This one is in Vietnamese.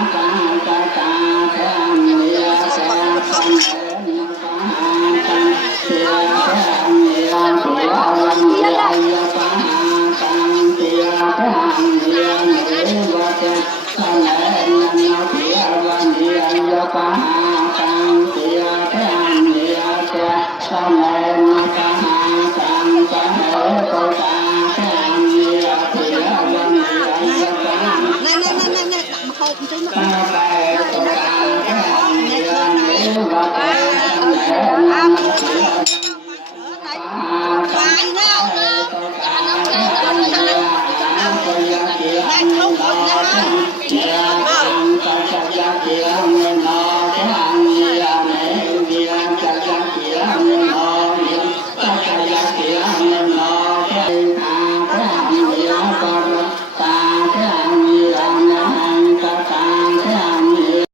Hãy subscribe cho kênh Ghiền Mì Gõ để không bỏ lỡ những video hấp dẫn.